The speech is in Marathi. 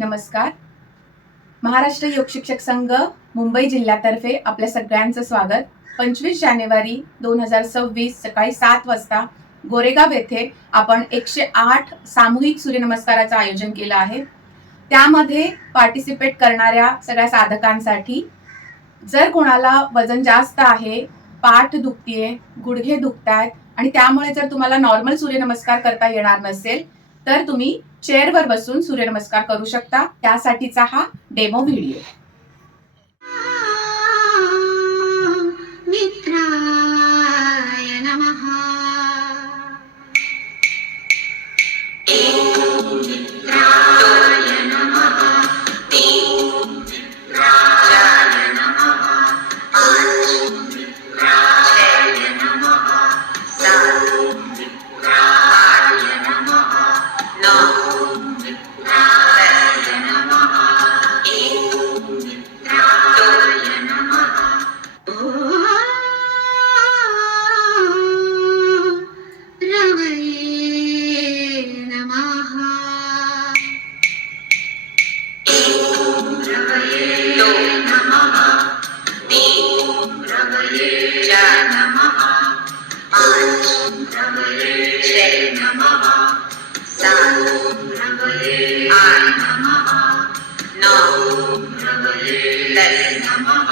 नमस्कार. महाराष्ट्र योग शिक्षक संघ मुंबई जिल्ह्यातर्फे आपल्या सगळ्यांचं स्वागत. 25 जानेवारी 2026 सकाळी 7 वाजता गोरेगाव येथे आपण 108 सामूहिक सूर्यनमस्काराचं आयोजन केलं आहे. त्यामध्ये पार्टिसिपेट करणाऱ्या सगळ्या साधकांसाठी जर कोणाला वजन जास्त आहे, पाठ दुखतीये, गुडघे दुखतायत आणि त्यामुळे जर तुम्हाला नॉर्मल सूर्यनमस्कार करता येणार नसेल तर तुम्ही चेअरवर बसून सूर्यनमस्कार करू शकता. त्यासाठीचा हा डेमो व्हिडिओ. नमः